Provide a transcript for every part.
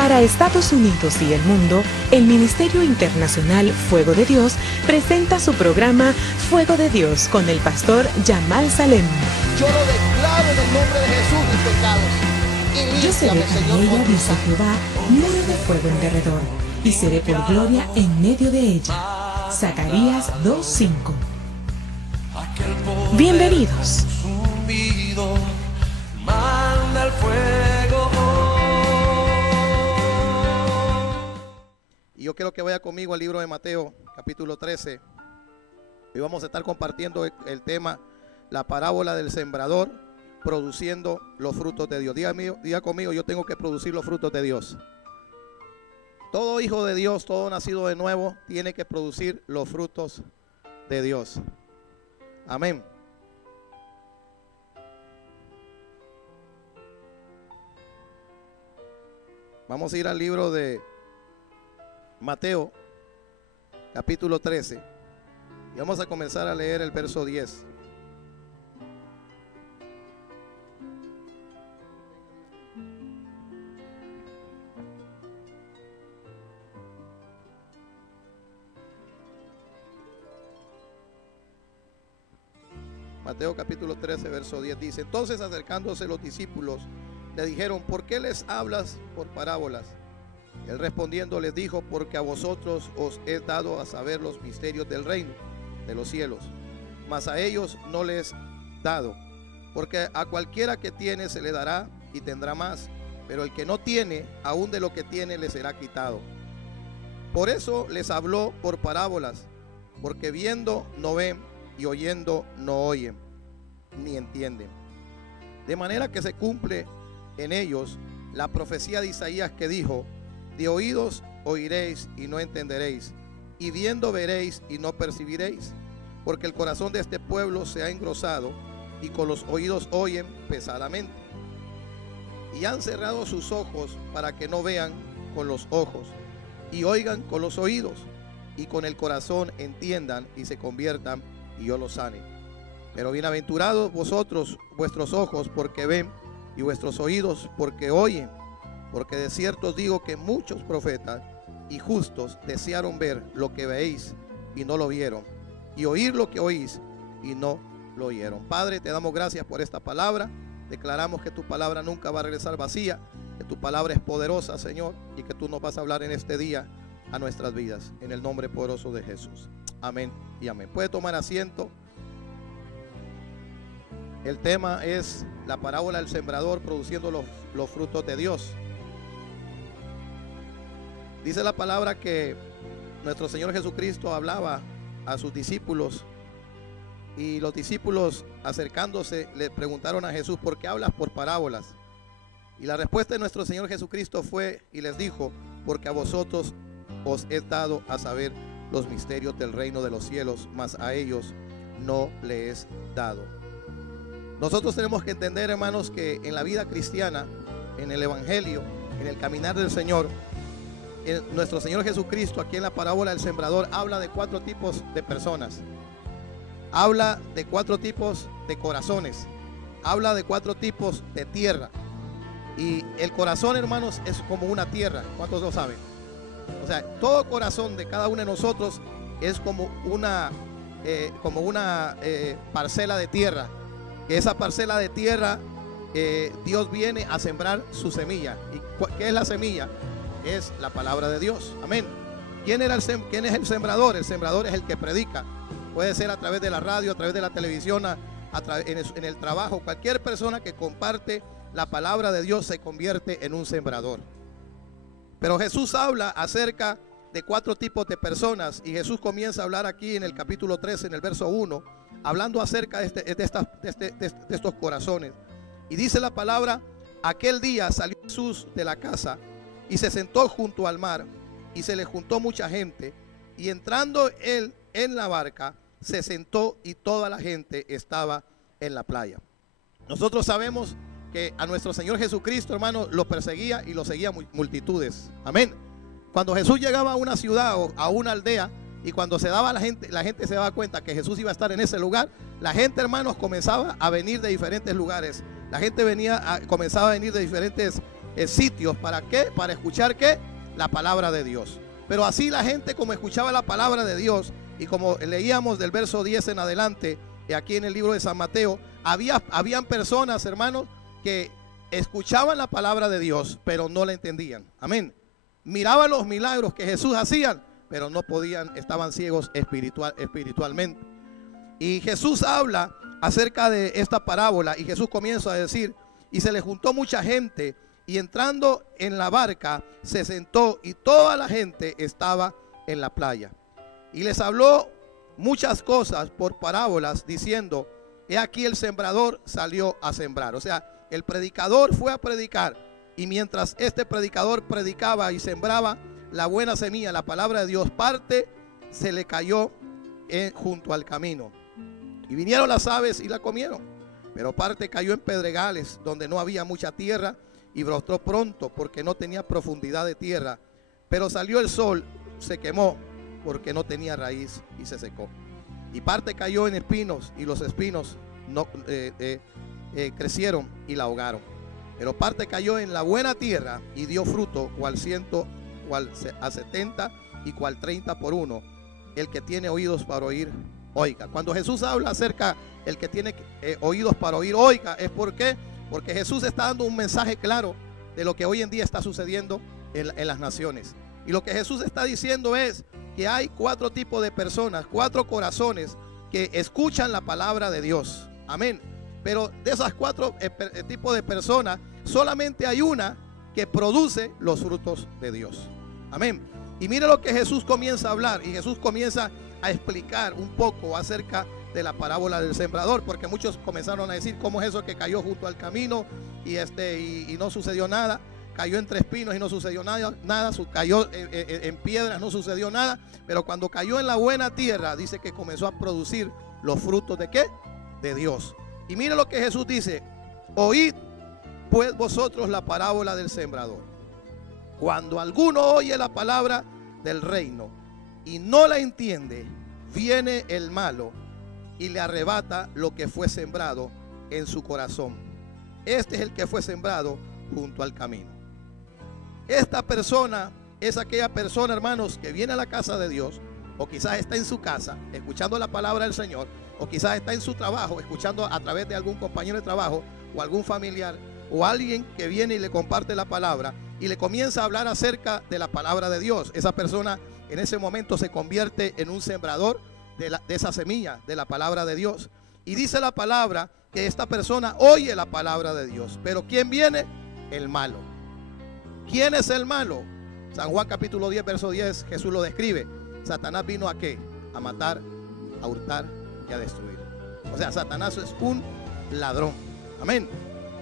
Para Estados Unidos y el mundo, el Ministerio Internacional Fuego de Dios presenta su programa Fuego de Dios con el pastor Yamal Salem. Yo lo declaro en el nombre de Jesús mis pecados. Yo seré para ella, dice Jehová, muro de fuego en derredor, y seré por gloria en medio de ella. Zacarías 2:5. Bienvenidos. Manda el fuego. Y yo quiero que vaya conmigo al libro de Mateo, capítulo 13. Y vamos a estar compartiendo el tema, la parábola del sembrador, produciendo los frutos de Dios. Diga conmigo, yo tengo que producir los frutos de Dios. Todo hijo de Dios, todo nacido de nuevo, tiene que producir los frutos de Dios. Amén. Vamos a ir al libro de Mateo, capítulo 13. Y vamos a comenzar a leer el verso 10. Mateo capítulo 13, verso 10 dice: entonces acercándose los discípulos le dijeron: ¿por qué les hablas por parábolas? Él respondiendo les dijo: porque a vosotros os he dado a saber los misterios del reino de los cielos, mas a ellos no les he dado, porque a cualquiera que tiene se le dará y tendrá más, pero el que no tiene, aún de lo que tiene le será quitado. Por eso les habló por parábolas, porque viendo no ven y oyendo no oyen, ni entienden. De manera que se cumple en ellos la profecía de Isaías que dijo: de oídos oiréis y no entenderéis, y viendo veréis y no percibiréis, porque el corazón de este pueblo se ha engrosado, y con los oídos oyen pesadamente, y han cerrado sus ojos para que no vean con los ojos, y oigan con los oídos, y con el corazón entiendan y se conviertan, y yo los sane. Pero bienaventurados vosotros, vuestros ojos porque ven, y vuestros oídos porque oyen, porque de cierto os digo que muchos profetas y justos desearon ver lo que veis y no lo vieron, y oír lo que oís y no lo oyeron. Padre, te damos gracias por esta palabra. Declaramos que tu palabra nunca va a regresar vacía, que tu palabra es poderosa, Señor, y que tú nos vas a hablar en este día a nuestras vidas, en el nombre poderoso de Jesús. Amén y amén. Puede tomar asiento. El tema es la parábola del sembrador produciendo los frutos de Dios. Dice la palabra que nuestro Señor Jesucristo hablaba a sus discípulos, y los discípulos, acercándose, le preguntaron a Jesús: ¿por qué hablas por parábolas? Y la respuesta de nuestro Señor Jesucristo fue y les dijo: porque a vosotros os he dado a saber los misterios del reino de los cielos, mas a ellos no les he dado. Nosotros tenemos que entender, hermanos, que en la vida cristiana, en el evangelio, en el caminar del Señor, nuestro Señor Jesucristo, aquí en la parábola del sembrador, habla de 4 tipos de personas. Habla de 4 tipos de corazones. Habla de 4 tipos de tierra. Y el corazón, hermanos, es como una tierra. ¿Cuántos lo saben? O sea, todo corazón de cada uno de nosotros es como una parcela de tierra. Que esa parcela de tierra, Dios viene a sembrar su semilla. ¿Y qué es la semilla? Es la palabra de Dios. Amén. ¿Quién es el sembrador? El sembrador es el que predica. Puede ser a través de la radio, a través de la televisión, en el trabajo. Cualquier persona que comparte la palabra de Dios se convierte en un sembrador. Pero Jesús habla acerca de 4 tipos de personas, y Jesús comienza a hablar aquí en el capítulo 13, en el verso 1, hablando acerca de estos corazones. Y dice la palabra: aquel día salió Jesús de la casa y se sentó junto al mar, y se le juntó mucha gente, y entrando él en la barca se sentó, y toda la gente estaba en la playa. Nosotros sabemos que a nuestro Señor Jesucristo, hermano, lo perseguía y lo seguía multitudes. Amén. Cuando Jesús llegaba a una ciudad o a una aldea, y cuando se daba la gente se daba cuenta que Jesús iba a estar en ese lugar, la gente, hermanos, comenzaba a venir de diferentes lugares. La gente comenzaba a venir de diferentes sitios. ¿Para qué? Para escuchar ¿qué? La palabra de Dios. Pero así la gente, como escuchaba la palabra de Dios, y como leíamos del verso 10 en adelante, aquí en el libro de San Mateo, habían personas, hermanos, que escuchaban la palabra de Dios, pero no la entendían. Amén. Miraban los milagros que Jesús hacía, pero no podían, estaban ciegos espiritualmente. Y Jesús habla acerca de esta parábola, y Jesús comienza a decir: y se le juntó mucha gente, y entrando en la barca se sentó, y toda la gente estaba en la playa. Y les habló muchas cosas por parábolas, diciendo: he aquí el sembrador salió a sembrar. O sea, el predicador fue a predicar, y mientras este predicador predicaba y sembraba la buena semilla, la palabra de Dios, parte se le cayó junto al camino, y vinieron las aves y la comieron. Pero parte cayó en pedregales, donde no había mucha tierra, y brotó pronto, porque no tenía profundidad de tierra. Pero salió el sol, se quemó, porque no tenía raíz, y se secó. Y parte cayó en espinos, y los espinos no crecieron y la ahogaron. Pero parte cayó en la buena tierra, y dio fruto, cual 100, cual a 70, y cual 30 por uno. El que tiene oídos para oír, oiga. Cuando Jesús habla acerca el que tiene oídos para oír, oiga, es porque Jesús está dando un mensaje claro de lo que hoy en día está sucediendo en las naciones. Y lo que Jesús está diciendo es que hay 4 tipos de personas, 4 corazones que escuchan la palabra de Dios. Amén. Pero de esas 4 tipos de personas, solamente hay una que produce los frutos de Dios. Amén. Y mire lo que Jesús comienza a hablar, y Jesús comienza a explicar un poco acerca de la parábola del sembrador, porque muchos comenzaron a decir: ¿cómo es eso que cayó junto al camino y no sucedió nada? Cayó entre espinos y no sucedió nada, cayó en piedras, no sucedió nada. Pero cuando cayó en la buena tierra, dice que comenzó a producir los frutos ¿de qué? De Dios. Y mire lo que Jesús dice: oíd pues vosotros la parábola del sembrador. Cuando alguno oye la palabra del reino y no la entiende, viene el malo y le arrebata lo que fue sembrado en su corazón. Este es el que fue sembrado junto al camino. Esta persona es aquella persona, hermanos, que viene a la casa de Dios, o quizás está en su casa escuchando la palabra del Señor, o quizás está en su trabajo escuchando a través de algún compañero de trabajo, o algún familiar, o alguien que viene y le comparte la palabra y le comienza a hablar acerca de la palabra de Dios. Esa persona en ese momento se convierte en un sembrador de esa semilla de la palabra de Dios. Y dice la palabra que esta persona oye la palabra de Dios. Pero ¿quién viene? El malo. ¿Quién es el malo? San Juan capítulo 10 verso 10, Jesús lo describe. Satanás vino ¿a qué? A matar, a hurtar y a destruir. O sea, Satanás es un ladrón. Amén.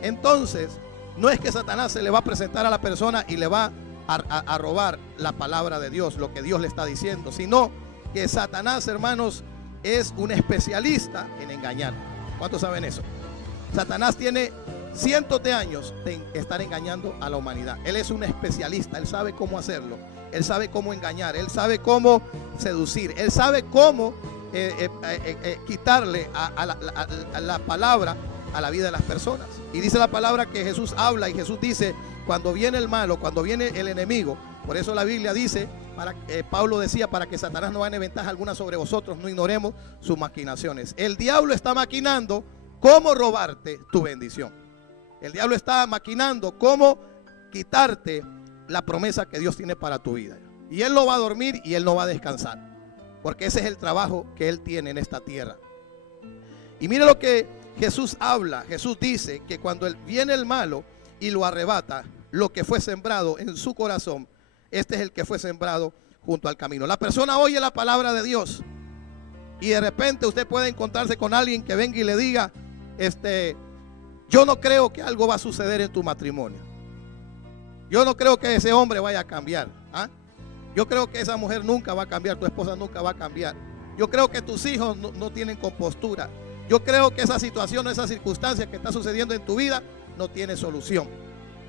Entonces, no es que Satanás se le va a presentar a la persona y le va a robar la palabra de Dios, lo que Dios le está diciendo, sino que Satanás, hermanos, es un especialista en engañar. ¿Cuántos saben eso? Satanás tiene cientos de años de estar engañando a la humanidad. Él es un especialista, él sabe cómo hacerlo, él sabe cómo engañar, él sabe cómo seducir, él sabe cómo quitarle a la palabra a la vida de las personas. Y dice la palabra que Jesús habla, y Jesús dice: cuando viene el malo, cuando viene el enemigo. Por eso la Biblia dice, Pablo decía: para que Satanás no gane ventaja alguna sobre vosotros, no ignoremos sus maquinaciones. El diablo está maquinando cómo robarte tu bendición. El diablo está maquinando cómo quitarte la promesa que Dios tiene para tu vida. Y él no va a dormir y él no va a descansar, porque ese es el trabajo que él tiene en esta tierra. Y mire lo que Jesús habla. Jesús dice que cuando viene el malo y lo arrebata lo que fue sembrado en su corazón, este es el que fue sembrado junto al camino. La persona oye la palabra de Dios, y de repente usted puede encontrarse con alguien que venga y le diga: yo no creo que algo va a suceder en tu matrimonio. Yo no creo que ese hombre vaya a cambiar. Yo creo que esa mujer nunca va a cambiar, tu esposa nunca va a cambiar. Yo creo que tus hijos no tienen compostura. Yo creo que esa situación, esa circunstancia que está sucediendo en tu vida no tiene solución.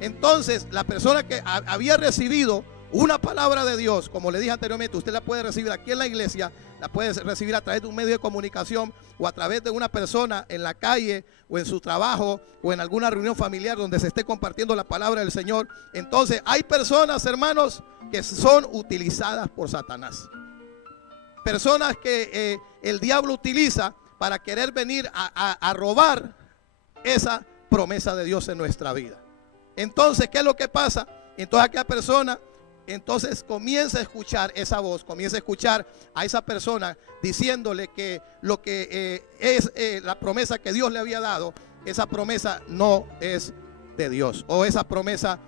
Entonces, la persona que había recibido Una palabra de Dios, como le dije anteriormente, usted la puede recibir aquí en la iglesia, la puede recibir a través de un medio de comunicación o a través de una persona en la calle o en su trabajo o en alguna reunión familiar donde se esté compartiendo la palabra del Señor. Entonces hay personas, hermanos, que son utilizadas por Satanás. Personas que el diablo utiliza para querer venir a robar esa promesa de Dios en nuestra vida. Entonces, ¿qué es lo que pasa? Entonces aquella persona entonces comienza a escuchar esa voz, comienza a escuchar a esa persona diciéndole que lo que es la promesa que Dios le había dado, esa promesa no es de Dios, o esa promesa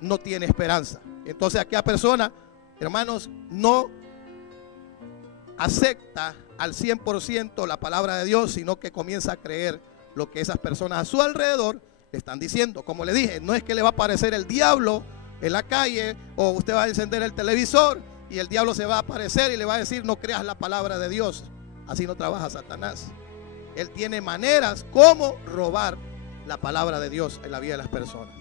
no tiene esperanza. Entonces aquella persona, hermanos, no acepta al 100% la palabra de Dios, sino que comienza a creer lo que esas personas a su alrededor le están diciendo. Como le dije, no es que le va a aparecer el diablo en la calle, o usted va a encender el televisor y el diablo se va a aparecer y le va a decir: no creas la palabra de Dios. Así no trabaja Satanás. Él tiene maneras como robar la palabra de Dios en la vida de las personas.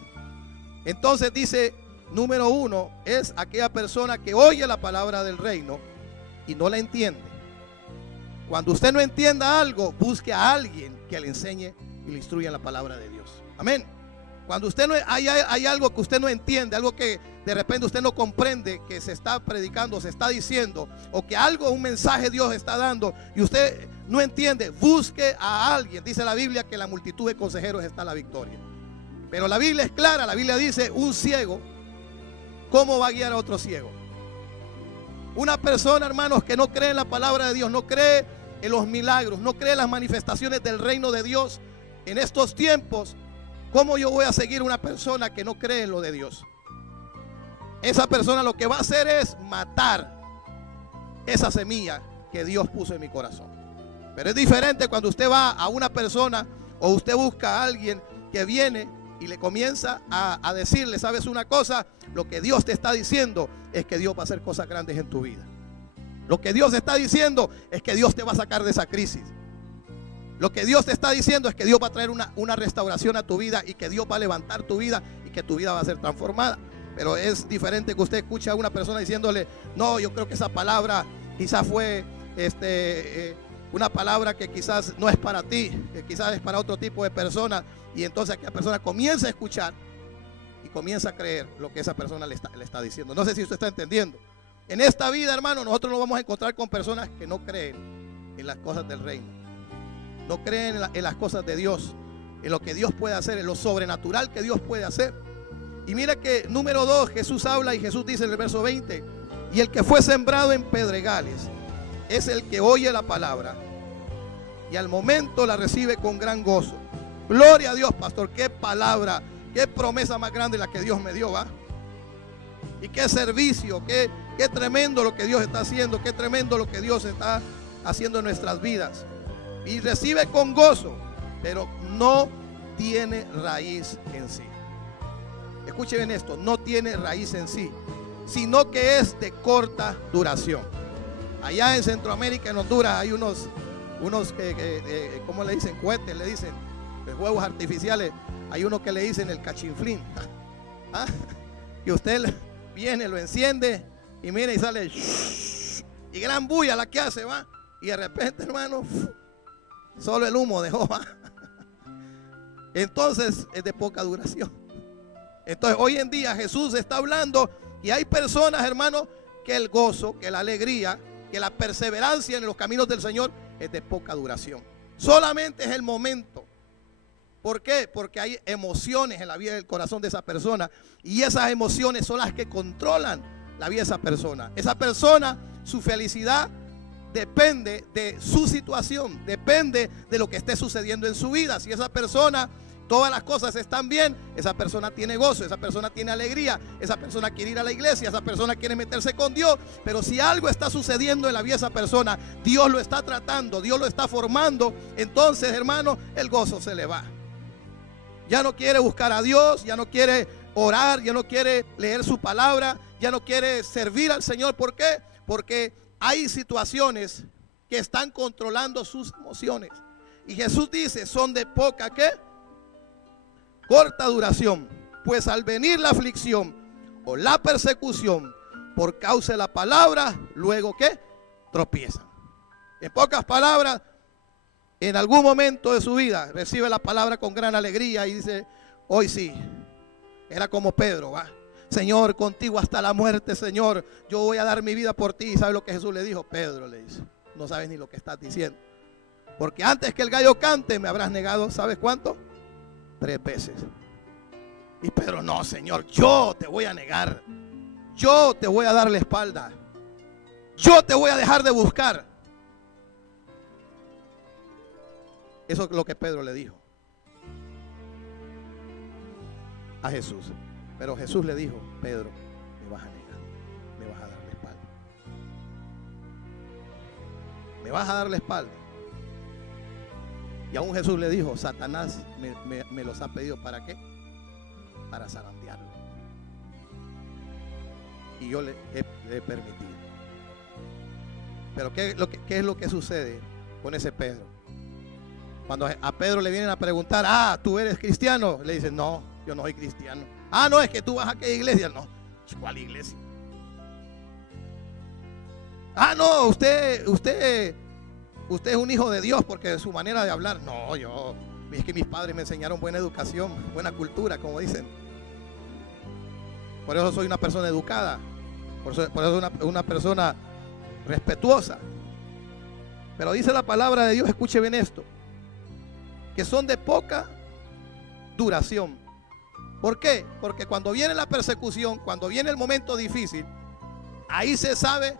Entonces dice, número 1, es aquella persona que oye la palabra del reino y no la entiende. Cuando usted no entienda algo, busque a alguien que le enseñe y le instruya en la palabra de Dios. Amén. Cuando usted no hay algo que usted no entiende, algo que de repente usted no comprende, que se está predicando, se está diciendo, o que algo, un mensaje Dios está dando y usted no entiende, busque a alguien. Dice la Biblia que en la multitud de consejeros está la victoria. Pero la Biblia es clara, la Biblia dice: un ciego, ¿cómo va a guiar a otro ciego? Una persona, hermanos, que no cree en la palabra de Dios, no cree en los milagros, no cree en las manifestaciones del reino de Dios en estos tiempos, ¿cómo yo voy a seguir una persona que no cree en lo de Dios? Esa persona lo que va a hacer es matar esa semilla que Dios puso en mi corazón. Pero es diferente cuando usted va a una persona o usted busca a alguien que viene y le comienza a decirle: ¿sabes una cosa? Lo que Dios te está diciendo es que Dios va a hacer cosas grandes en tu vida. Lo que Dios está diciendo es que Dios te va a sacar de esa crisis. Lo que Dios te está diciendo es que Dios va a traer una restauración a tu vida y que Dios va a levantar tu vida y que tu vida va a ser transformada. Pero es diferente que usted escuche a una persona diciéndole: no, yo creo que esa palabra quizás fue una palabra que quizás no es para ti, que quizás es para otro tipo de persona. Y entonces aquella persona comienza a escuchar y comienza a creer lo que esa persona le está diciendo. No sé si usted está entendiendo. En esta vida, hermano, nosotros nos vamos a encontrar con personas que no creen en las cosas del reino, no creen en las cosas de Dios, en lo que Dios puede hacer, en lo sobrenatural que Dios puede hacer. Y mira que número 2, Jesús habla y Jesús dice en el verso 20: y el que fue sembrado en pedregales es el que oye la palabra y al momento la recibe con gran gozo. Gloria a Dios, pastor, qué palabra, qué promesa más grande la que Dios me dio, ¿va? Y qué servicio, qué tremendo lo que Dios está haciendo, qué tremendo lo que Dios está haciendo en nuestras vidas. Y recibe con gozo, pero no tiene raíz en sí. Escuchen bien esto: no tiene raíz en sí, sino que es de corta duración. Allá en Centroamérica, en Honduras, hay unos que ¿cómo le dicen? Cohetes, le dicen, juegos artificiales. Hay uno que le dicen el cachinflín. ¿Ah? Y usted viene, lo enciende y mira y sale y gran bulla la que hace, va. Y de repente, hermano, solo el humo dejó, va. Entonces es de poca duración. Entonces hoy en día Jesús está hablando y hay personas, hermanos, que el gozo, que la alegría, que la perseverancia en los caminos del Señor es de poca duración. Solamente es el momento. ¿Por qué? Porque hay emociones en la vida del corazón de esa persona y esas emociones son las que controlan la vida de esa persona. Esa persona, su felicidad depende de su situación, depende de lo que esté sucediendo en su vida. Si esa persona, todas las cosas están bien, esa persona tiene gozo, esa persona tiene alegría, esa persona quiere ir a la iglesia, esa persona quiere meterse con Dios. Pero si algo está sucediendo en la vida de esa persona, Dios lo está tratando, Dios lo está formando, entonces, hermano, el gozo se le va. Ya no quiere buscar a Dios, ya no quiere orar, ya no quiere leer su palabra, ya no quiere servir al Señor. ¿Por qué? Porque hay situaciones que están controlando sus emociones. Y Jesús dice: son de poca, ¿qué? Corta duración. Pues al venir la aflicción o la persecución por causa de la palabra, luego ¿qué? Tropiezan. En pocas palabras, en algún momento de su vida recibe la palabra con gran alegría y dice, hoy sí, era como Pedro, ¿va? Señor, contigo hasta la muerte, Señor, yo voy a dar mi vida por ti. ¿Sabe lo que Jesús le dijo? Pedro le dice, no sabes ni lo que estás diciendo, porque antes que el gallo cante me habrás negado, ¿sabes cuánto? 3 veces. Y Pedro, no, Señor, yo te voy a negar, yo te voy a dar la espalda, yo te voy a dejar de buscar. Eso es lo que Pedro le dijo a Jesús. Pero Jesús le dijo, Pedro, me vas a negar, me vas a dar la espalda. Me vas a dar la espalda. Y aún Jesús le dijo, Satanás me los ha pedido, ¿para qué? Para zarandearlo. Y yo le he permitido. Pero ¿qué es lo que sucede con ese Pedro? Cuando a Pedro le vienen a preguntar, ¿tú eres cristiano? Le dicen, no, yo no soy cristiano. No, es que tú vas a qué iglesia. No, ¿cuál iglesia? No, usted es un hijo de Dios porque de su manera de hablar. No, es que mis padres me enseñaron buena educación, buena cultura, como dicen. Por eso soy una persona educada, por eso soy una persona respetuosa. Pero dice la palabra de Dios, escuche bien esto, que son de poca duración. ¿Por qué? Porque cuando viene la persecución, cuando viene el momento difícil, ahí se sabe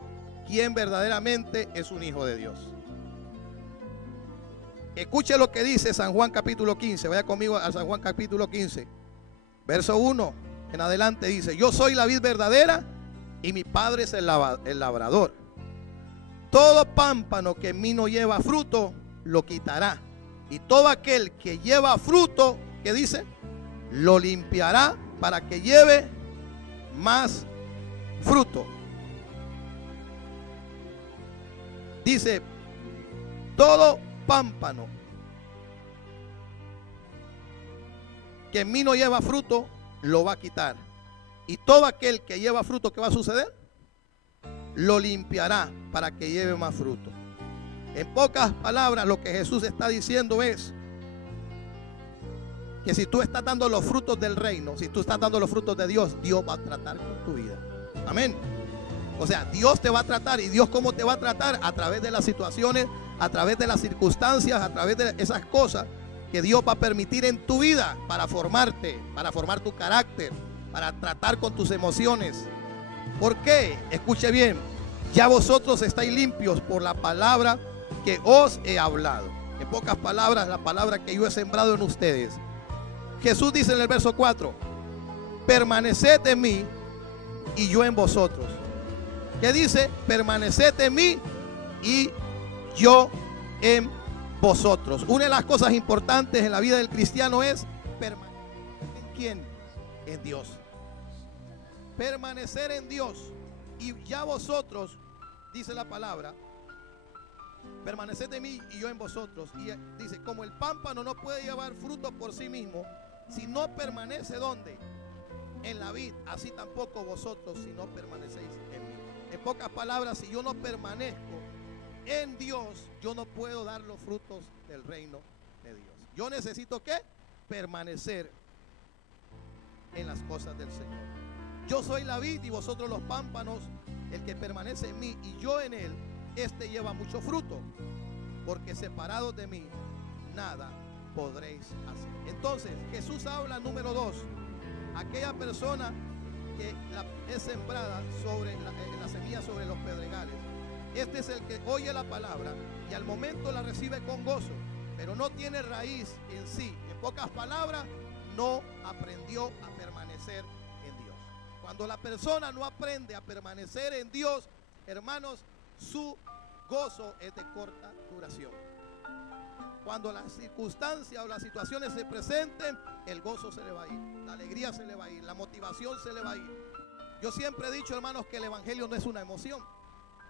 quién verdaderamente es un hijo de Dios. Escuche lo que dice San Juan capítulo 15. Vaya conmigo a San Juan capítulo 15, verso 1 en adelante. Dice, yo soy la vid verdadera y mi padre es el labrador. Todo pámpano que en mí no lleva fruto, lo quitará. Y todo aquel que lleva fruto, ¿qué dice? Lo limpiará para que lleve más fruto. Dice, todo pámpano que en mí no lleva fruto, lo va a quitar. Y todo aquel que lleva fruto, ¿qué va a suceder? Lo limpiará para que lleve más fruto. En pocas palabras, lo que Jesús está diciendo es que si tú estás dando los frutos del reino, si tú estás dando los frutos de Dios, Dios va a tratar con tu vida. Amén. O sea, Dios te va a tratar. ¿Y Dios cómo te va a tratar? A través de las situaciones, a través de las circunstancias, a través de esas cosas que Dios va a permitir en tu vida para formarte, para formar tu carácter, para tratar con tus emociones. ¿Por qué? Escuche bien, ya vosotros estáis limpios por la palabra que os he hablado. En pocas palabras, la palabra que yo he sembrado en ustedes. Jesús dice en el verso 4, permaneced en mí y yo en vosotros. ¿Qué dice? Permaneced en mí y yo en vosotros. Una de las cosas importantes en la vida del cristiano es permanecer en quién, en Dios. Permanecer en Dios. Y ya vosotros, dice la palabra, permaneced en mí y yo en vosotros. Y dice, como el pámpano no puede llevar fruto por sí mismo, si no permanece ¿dónde? En la vid, así tampoco vosotros si no permanecéis en mí. En pocas palabras, si yo no permanezco en Dios, yo no puedo dar los frutos del reino de Dios. Yo necesito ¿qué? Permanecer en las cosas del Señor. Yo soy la vid y vosotros los pámpanos. El que permanece en mí y yo en él, este lleva mucho fruto, porque separados de mí nada podréis hacer. Entonces Jesús habla, número 2, aquella persona que es sembrada sobre la semilla sobre los pedregales. Este es el que oye la palabra y al momento la recibe con gozo, pero no tiene raíz en sí. En pocas palabras, no aprendió a permanecer en Dios. Cuando la persona no aprende a permanecer en Dios, hermanos, su gozo es de corta duración. Cuando las circunstancias o las situaciones se presenten, el gozo se le va a ir, la alegría se le va a ir, la motivación se le va a ir. Yo siempre he dicho, hermanos, que el evangelio no es una emoción.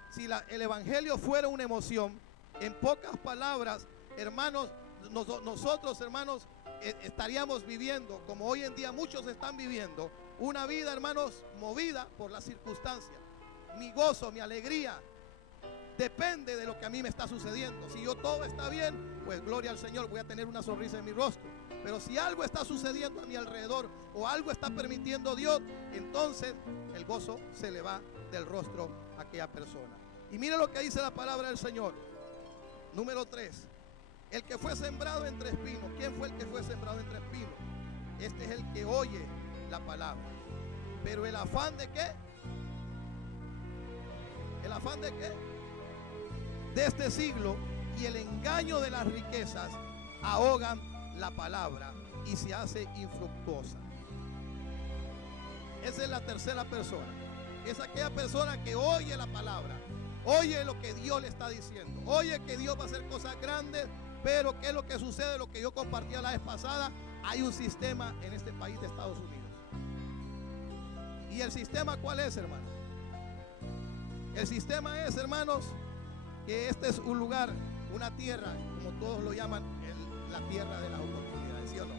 Si el evangelio fuera una emoción, en pocas palabras, hermanos, nosotros, hermanos, estaríamos viviendo, como hoy en día muchos están viviendo, una vida, hermanos, movida por las circunstancias. Mi gozo, mi alegría depende de lo que a mí me está sucediendo. Si yo todo está bien, pues gloria al Señor, voy a tener una sonrisa en mi rostro. Pero si algo está sucediendo a mi alrededor o algo está permitiendo Dios, entonces el gozo se le va del rostro a aquella persona. Y mire lo que dice la palabra del Señor. Número 3. El que fue sembrado entre espinos. ¿Quién fue el que fue sembrado entre espinos? Este es el que oye la palabra. Pero el afán de ¿qué? ¿El afán de qué? De este siglo y el engaño de las riquezas ahogan la palabra y se hace infructuosa. Esa es la tercera persona. Es aquella persona que oye la palabra, oye lo que Dios le está diciendo, oye que Dios va a hacer cosas grandes, pero ¿qué es lo que sucede? Lo que yo compartía la vez pasada, hay un sistema en este país de Estados Unidos. ¿Y el sistema cuál es, hermano? El sistema es, hermanos, que este es un lugar, una tierra, como todos lo llaman, la tierra de las oportunidades, ¿sí o no?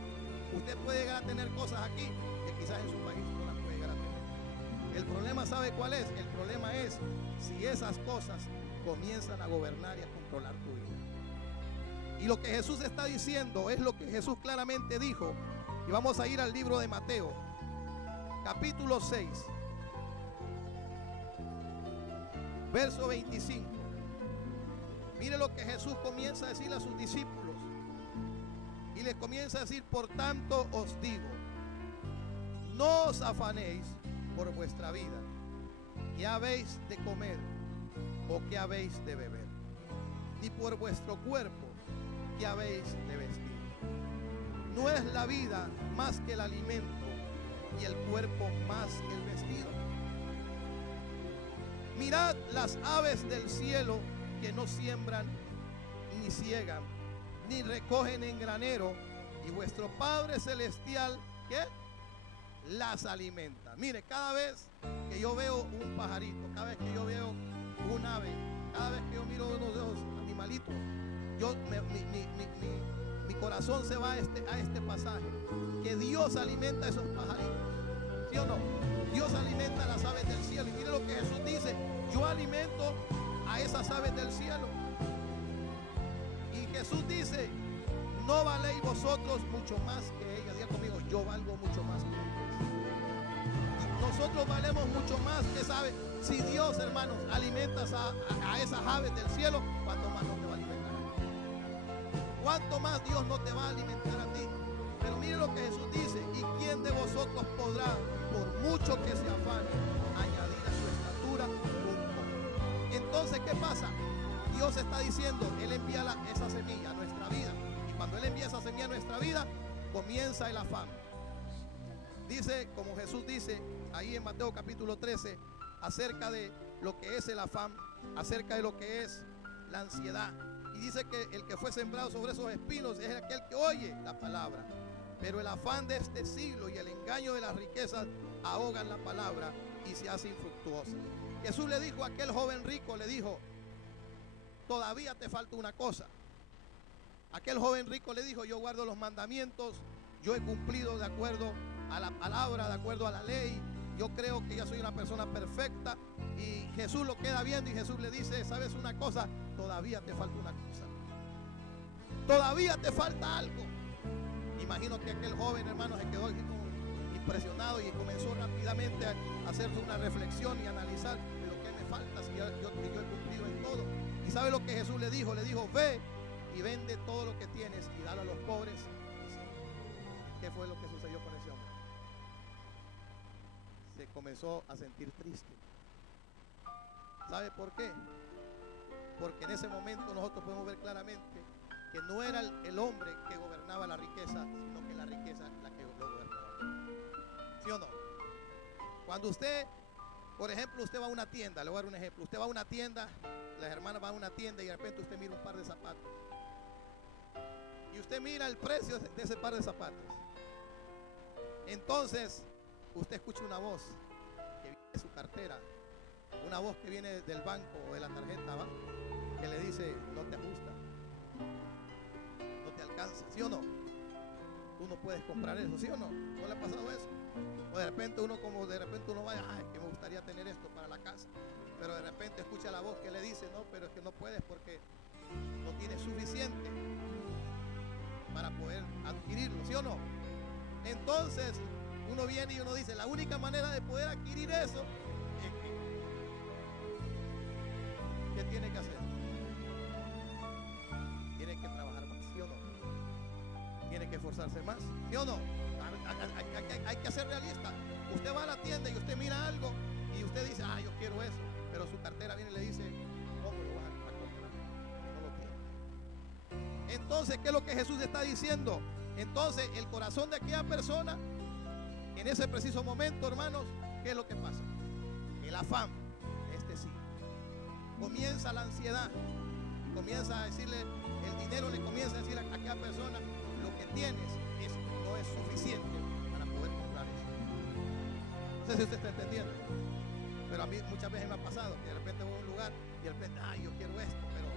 Usted puede llegar a tener cosas aquí que quizás en su país no las puede llegar a tener. El problema, ¿sabe cuál es? El problema es si esas cosas comienzan a gobernar y a controlar tu vida. Y lo que Jesús está diciendo es lo que Jesús claramente dijo. Y vamos a ir al libro de Mateo, capítulo 6, verso 25. Mire lo que Jesús comienza a decir a sus discípulos. Y les comienza a decir: por tanto os digo, no os afanéis por vuestra vida, qué habéis de comer o qué habéis de beber, ni por vuestro cuerpo, qué habéis de vestir. ¿No es la vida más que el alimento y el cuerpo más que el vestido? Mirad las aves del cielo, que no siembran ni ciegan ni recogen en granero, y vuestro Padre Celestial, ¿qué? Las alimenta. Mire, cada vez que yo veo un pajarito, cada vez que yo veo un ave, cada vez que yo miro uno de esos animalitos, mi corazón se va a este pasaje, que Dios alimenta a esos pajaritos, ¿sí o no? Dios alimenta a las aves del cielo. Y mire lo que Jesús dice: yo alimento a esas aves del cielo. Y Jesús dice: no valéis vosotros mucho más que ellas. Diga conmigo: yo valgo mucho más que ellas. Nosotros valemos mucho más que esa ave. Si Dios, hermanos, alimentas a esas aves del cielo, ¿cuánto más no te va a alimentar a ti? ¿Cuánto más Dios no te va a alimentar a ti? Pero mire lo que Jesús dice: ¿y quién de vosotros podrá, por mucho que se afane, añadir a su estatura un poco? Entonces, ¿qué pasa? Dios está diciendo, Él envía esa semilla a nuestra vida. Y cuando Él envía esa semilla a nuestra vida, comienza el afán. Dice, como Jesús dice ahí en Mateo capítulo 13, acerca de lo que es el afán, acerca de lo que es la ansiedad. Y dice que el que fue sembrado sobre esos espinos es aquel que oye la palabra. Pero el afán de este siglo y el engaño de las riquezas ahogan la palabra y se hace infructuosa. Jesús le dijo a aquel joven rico, le dijo: todavía te falta una cosa. Aquel joven rico le dijo: yo guardo los mandamientos, yo he cumplido de acuerdo a la palabra, de acuerdo a la ley, yo creo que ya soy una persona perfecta. Y Jesús lo queda viendo y Jesús le dice: ¿sabes una cosa? Todavía te falta una cosa, todavía te falta algo. Imagino que aquel joven, hermano, se quedó impresionado y comenzó rápidamente a hacerse una reflexión y analizar lo que me falta, si yo he cumplido en todo. ¿Y sabe lo que Jesús le dijo? Le dijo: ve y vende todo lo que tienes y dale a los pobres. ¿Qué fue lo que sucedió con ese hombre? Se comenzó a sentir triste. ¿Sabe por qué? Porque en ese momento nosotros podemos ver claramente que no era el hombre que gobernaba la riqueza, sino que la riqueza la que lo gobernaba. ¿Sí o no? Cuando usted, por ejemplo, usted va a una tienda, le voy a dar un ejemplo. Usted va a una tienda, las hermanas van a una tienda y de repente usted mira un par de zapatos. Y usted mira el precio de ese par de zapatos. Entonces, usted escucha una voz que viene de su cartera, una voz que viene del banco o de la tarjeta, ¿va? Que le dice: no te ajusta, no te alcanza, ¿sí o no? tú no puedes comprar eso, ¿sí o no? ¿No le ha pasado eso? O de repente uno vaya, ay, que me gustaría tener esto para la casa, pero de repente escucha la voz que le dice, no, pero es que no puedes porque no tienes suficiente para poder adquirirlo, ¿sí o no? Entonces uno viene y uno dice, la única manera de poder adquirir eso es que, ¿qué tiene que hacer? Tiene que trabajar más, ¿sí o no? Tiene que esforzarse más, ¿sí o no? Hay que ser realista. Usted va a la tienda y usted mira algo y usted dice, yo quiero eso, pero su cartera viene y le dice, ¿cómo lo vas a comprar? No lo tiene. Entonces, ¿qué es lo que Jesús está diciendo? Entonces, el corazón de aquella persona, en ese preciso momento, hermanos, ¿qué es lo que pasa? El afán, sí. Comienza la ansiedad, comienza a decirle, el dinero le comienza a decir a aquella persona, lo que tienes no es suficiente para poder comprar eso. No sé si usted está entendiendo, pero a mí muchas veces me ha pasado que de repente voy a un lugar y de repente, yo quiero esto, pero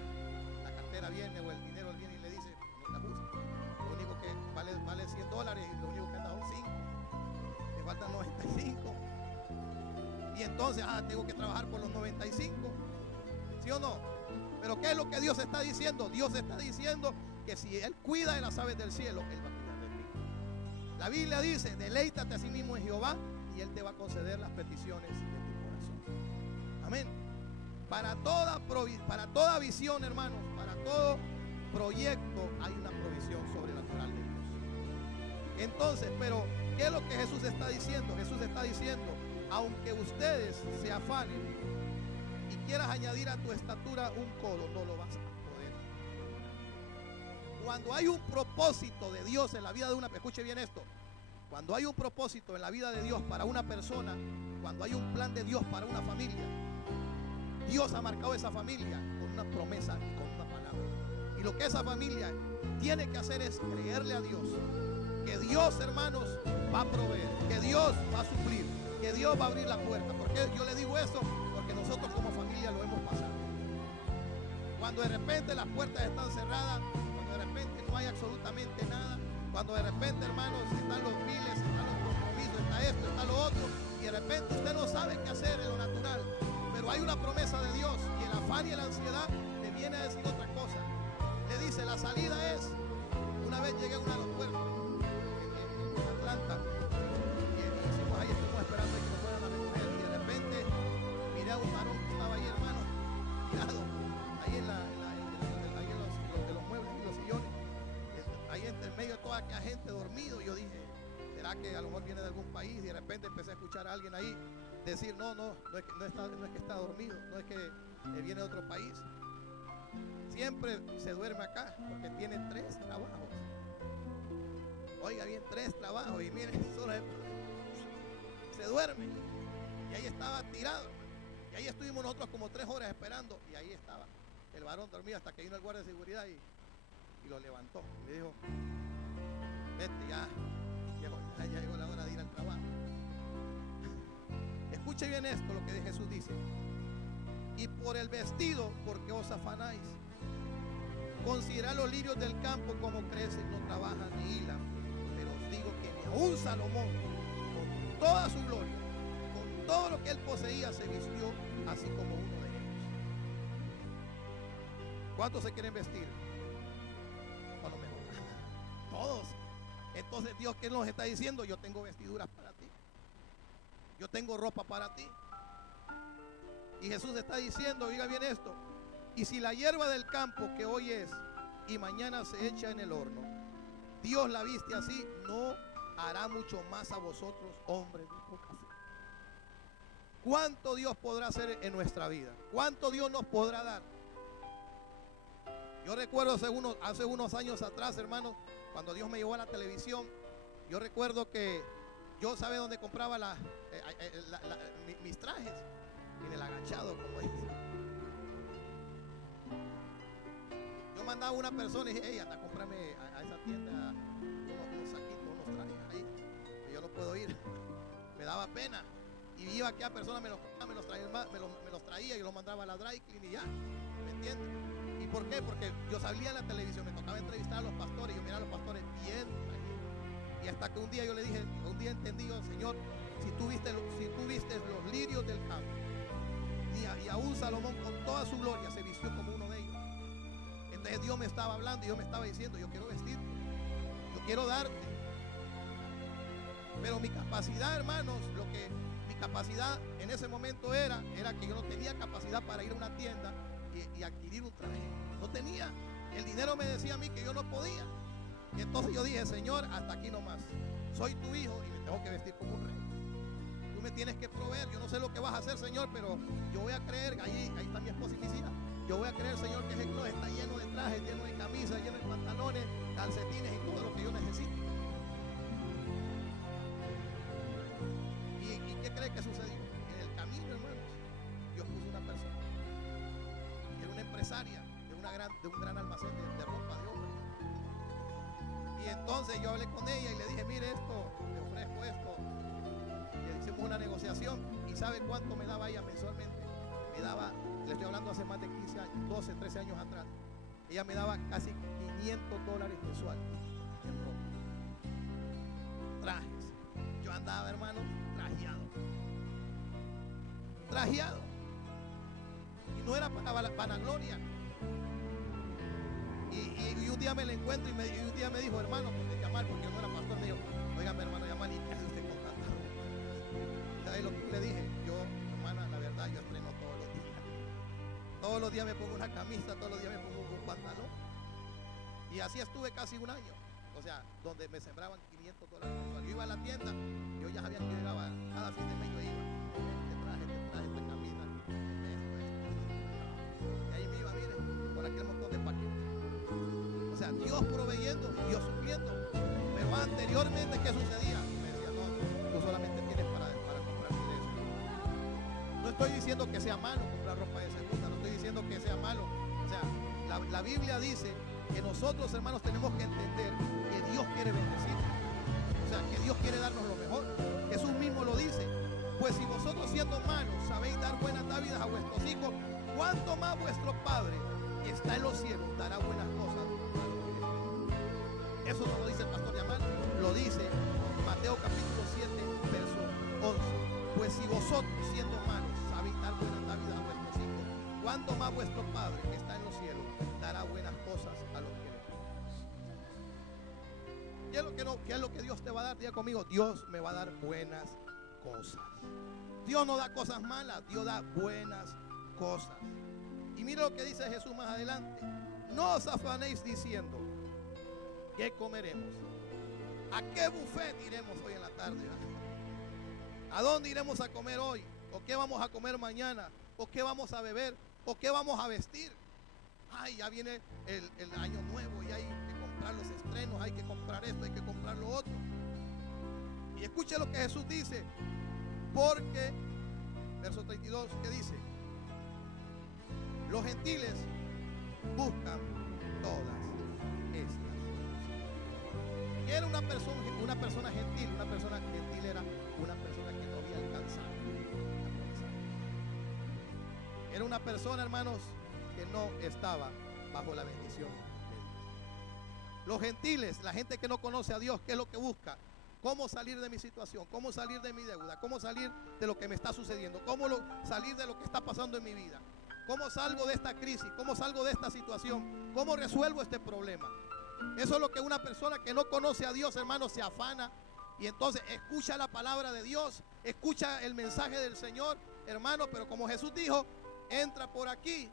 la cartera viene o el dinero viene y le dice, no te ajusta. Lo único que vale $100 y lo único que anda son 5. Me faltan 95. Y entonces, tengo que trabajar por los 95. ¿Sí o no? Pero ¿qué es lo que Dios está diciendo? Dios está diciendo que si Él cuida de las aves del cielo, Él va a cuidar de ti. La Biblia dice, deleítate a sí mismo en Jehová y Él te va a conceder las peticiones de tu corazón. Amén. Para toda visión, hermanos, para todo proyecto hay una provisión sobrenatural de Dios. Entonces, pero ¿qué es lo que Jesús está diciendo? Jesús está diciendo, aunque ustedes se afanen y quieras añadir a tu estatura un codo, no lo vas a poder. Cuando hay un propósito de Dios en la vida de una persona, escuche bien esto, cuando hay un propósito en la vida de Dios para una persona, cuando hay un plan de Dios para una familia, Dios ha marcado esa familia con una promesa y con una palabra. Y lo que esa familia tiene que hacer es creerle a Dios, que Dios, hermanos, va a proveer, que Dios va a suplir, que Dios va a abrir la puerta. ¿Por qué yo le digo eso? Porque nosotros como familia lo hemos pasado. Cuando de repente las puertas están cerradas, cuando de repente no hay absolutamente nada, cuando de repente, hermanos, están los biles, están los compromisos, está esto, está lo otro, y de repente usted no sabe qué hacer en lo natural, pero hay una promesa de Dios y el afán y la ansiedad le viene a decir otra cosa. Le dice, la salida es, una vez llegué a un aeropuerto en Atlanta y hicimos ahí, estuvimos esperando que nos fueran a recoger y de repente miré a un varón que estaba ahí, hermano, tirado ahí en los muebles y los sillones, ahí entre medio de toda aquella gente dormido. Y yo dije, ¿será que a lo mejor viene de algún país? Y de repente empecé a escuchar a alguien ahí decir, no es que está dormido, no es que viene de otro país. Siempre se duerme acá porque tiene 3 trabajos. Oiga bien, 3 trabajos y miren, solo se duerme. Y ahí estaba tirado. Y ahí estuvimos nosotros como 3 horas esperando. Y ahí estaba el varón dormido hasta que vino el guardia de seguridad y lo levantó. Y le dijo, vete ya llegó la hora de ir al trabajo. Escuche bien esto, lo que Jesús dice. Y por el vestido, ¿por qué os afanáis? Considerad los lirios del campo como crecen, no trabajan ni hilan. Pero os digo que ni aun Salomón, con toda su gloria, con todo lo que él poseía, se vistió así como uno de ellos. ¿Cuántos se quieren vestir? Con lo mejor. Todos. Entonces Dios, ¿qué nos está diciendo? Yo tengo vestiduras para ti. Yo tengo ropa para ti. Y Jesús está diciendo, oiga bien esto, y si la hierba del campo que hoy es y mañana se echa en el horno, Dios la viste así, no hará mucho más a vosotros, hombres de poca fe. ¿Cuánto Dios podrá hacer en nuestra vida? ¿Cuánto Dios nos podrá dar? Yo recuerdo hace unos años atrás, hermanos, cuando Dios me llevó a la televisión, yo recuerdo que yo sabía dónde compraba mis trajes. En el agachado, como dice. Yo mandaba a una persona y dije, hey, anda, cómprame a esa tienda unos saquitos, unos trajes ahí, que yo no puedo ir. Me daba pena. Y iba aquella persona, me los traía y los mandaba a la dry clean y ya. ¿Me entiendes? ¿Y por qué? Porque yo salía en la televisión, me tocaba entrevistar a los pastores y yo miraba a los pastores bien tranquilos. Y hasta que un día yo le dije, un día entendí yo, Señor, si tú viste los lirios del campo, y aún Salomón con toda su gloria se vistió como uno de ellos. Entonces Dios me estaba hablando y Dios me estaba diciendo, yo quiero vestirte, yo quiero darte. Pero mi capacidad, hermanos, mi capacidad en ese momento era que yo no tenía capacidad para ir a una tienda y adquirir un traje. No tenía. El dinero me decía a mí que yo no podía. Y entonces yo dije, Señor, hasta aquí nomás. Soy tu hijo y me tengo que vestir como un rey. Tú me tienes que proveer. Yo no sé lo que vas a hacer, Señor, pero yo voy a creer. Ahí está mi esposa y mis hijas. Yo voy a creer, Señor, que ese closet está lleno de trajes, lleno de camisas, lleno de pantalones, calcetines y todo lo que yo necesito. ¿Y qué cree que sucedió? En el camino, hermanos, Dios puso una persona. Era una empresaria de un gran almacén de ropa de hombre. Y entonces yo hablé con ella y le dije, mire esto, le ofrezco esto. Y hicimos una negociación. ¿Y sabe cuánto me daba ella mensualmente? Me daba, le estoy hablando hace más de 15 años, 12, 13 años atrás. Ella me daba casi $500 mensual en ropa. Trajes. Yo andaba, hermano, trajeado. Y no era para la vanagloria. Y un día me la encuentro y un día me dijo, hermano, porque Yamal, porque no era pastor, me dijo, oígame, hermano Yamal, ¿y qué hace usted con tanta ropa? ¿Sabes lo que le dije? Yo, hermana, la verdad, yo estreno todos los días. Todos los días me pongo una camisa, todos los días me pongo un pantalón. Y así estuve casi un año. O sea, donde me sembraban $500 mensual. Yo iba a la tienda, yo ya sabía que yo llegaba, cada fin de mes yo iba. Este traje, esta camisa, esto. Y ahí me iba, mire, con aquel montón de paquetes. O sea, Dios proveyendo y Dios supliendo. Pero anteriormente, ¿qué sucedía? Me decía, no, tú solamente tienes para comprarte eso. No estoy diciendo que sea malo comprar ropa de segunda, no estoy diciendo que sea malo. O sea, la Biblia dice que nosotros, hermanos, tenemos que entender que Dios quiere bendecir. O sea, que Dios quiere darnos lo mejor. Jesús mismo lo dice. Pues si vosotros siendo malos sabéis dar buenas dádivas a vuestros hijos, ¿cuánto más vuestro Padre que está en los cielos dará buenas cosas? Eso no lo dice el pastor Yamal, lo dice Mateo capítulo 7, verso 11. Pues si vosotros siendo malos sabéis dar buenas dádivas a vuestros hijos, ¿cuánto más vuestro Padre que está en los cielos dará buenas cosas a los que le piden? ¿Qué es lo que Dios te va a dar? Diga conmigo, Dios me va a dar buenas cosas. Dios no da cosas malas, Dios da buenas cosas. Y mira lo que dice Jesús más adelante. No os afanéis diciendo, ¿qué comeremos? ¿A qué buffet iremos hoy en la tarde? ¿A dónde iremos a comer hoy? ¿O qué vamos a comer mañana? ¿O qué vamos a beber? ¿O qué vamos a vestir? Ay, ya viene el año nuevo y hay que comprar los estrenos, hay que comprar esto, hay que comprar lo otro. Y escuche lo que Jesús dice. Porque, verso 32, ¿qué dice? Los gentiles buscan todas estas cosas. ¿Qué era una persona gentil? Una persona gentil era una persona que no había alcanzado. Era una persona, hermanos, que no estaba bajo la bendición de Dios. Los gentiles, la gente que no conoce a Dios, ¿qué es lo que busca? ¿Cómo salir de mi situación? ¿Cómo salir de mi deuda? ¿Cómo salir de lo que me está sucediendo? ¿Cómo salir de lo que está pasando en mi vida? ¿Cómo salgo de esta crisis? ¿Cómo salgo de esta situación? ¿Cómo resuelvo este problema? Eso es lo que una persona que no conoce a Dios, hermano, se afana. Y entonces escucha la palabra de Dios, escucha el mensaje del Señor, hermano, pero como Jesús dijo, entra por aquí,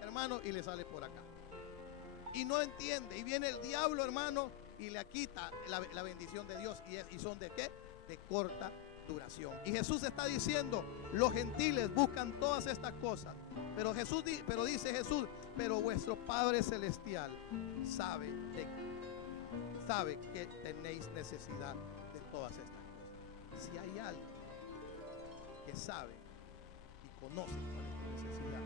hermano, y le sale por acá. Y no entiende, y viene el diablo, hermano, y le quita la bendición de Dios. ¿Y son de qué? De corta duración. Y Jesús está diciendo, los gentiles buscan todas estas cosas. Pero dice Jesús, pero vuestro Padre Celestial sabe que tenéis necesidad de todas estas cosas. Si hay alguien que sabe y conoce cuál es tu necesidad,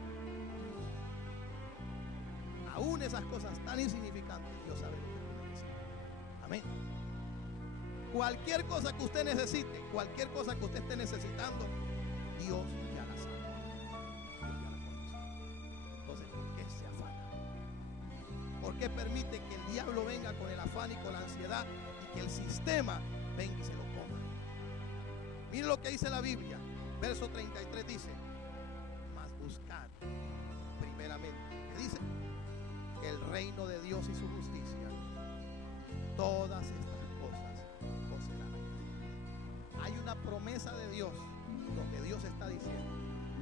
aún esas cosas tan insignificantes, Dios sabe lo que tú necesitas. Amén. Cualquier cosa que usted necesite, cualquier cosa que usted esté necesitando, Dios ya la sabe. Dios ya la conoce. Entonces, ¿por qué se afana? ¿Por qué permite que el diablo venga con el afán y con la ansiedad y que el sistema venga y se lo coma. Mire lo que dice la Biblia. Verso 33 dice: mas buscad primeramente, ¿qué dice? El reino de Dios y su justicia, todas estas cosas os serán añadidas. Hay una promesa de Dios donde Dios está diciendo: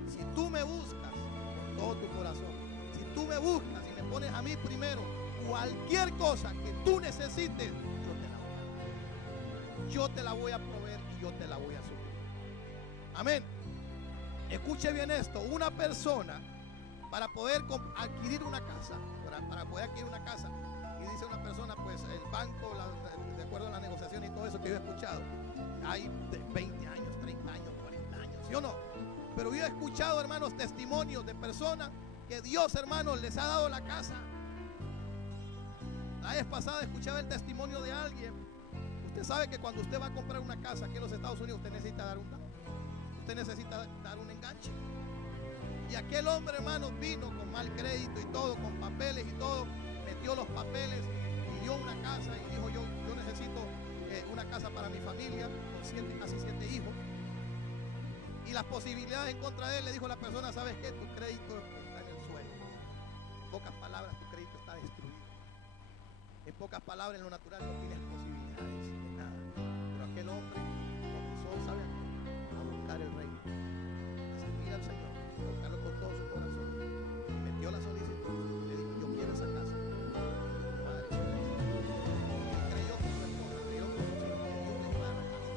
si tú me buscas con todo tu corazón, si tú me buscas y me pones a mí primero, cualquier cosa que tú necesites, yo te la voy a proveer y yo te la voy a suplir. Amén. Escuche bien esto: una persona, para poder adquirir una casa, para poder adquirir una casa, y dice una persona, pues el banco, de acuerdo a la negociación y todo eso que yo he escuchado, hay de 20 años, 30 años, 40 años, ¿sí o no? Pero yo he escuchado, hermanos, testimonios de personas que Dios, hermanos, les ha dado la casa. La vez pasada escuchaba el testimonio de alguien. Usted sabe que cuando usted va a comprar una casa aquí en los Estados Unidos, usted necesita dar un down. Usted necesita dar un enganche. Y aquel hombre, hermano, vino con mal crédito y todo, con papeles y todo, metió los papeles y dio una casa y dijo: yo necesito una casa para mi familia, con casi 7 hijos. Y las posibilidades en contra de él, le dijo la persona: ¿sabes qué? Tu crédito está en el suelo. En pocas palabras, tu crédito está destruido. En pocas palabras, en lo natural no tienes posibilidades de nada. Pero aquel hombre comenzó, ¿sabe?, a buscar el reino, a servir al Señor, a buscarlo con todo su corazón. Y metió la solicitud y le dijo: yo quiero esa casa. Madre, y él creyó con su esposa, creyó con sus hijos, que Dios les iba a dar la casa.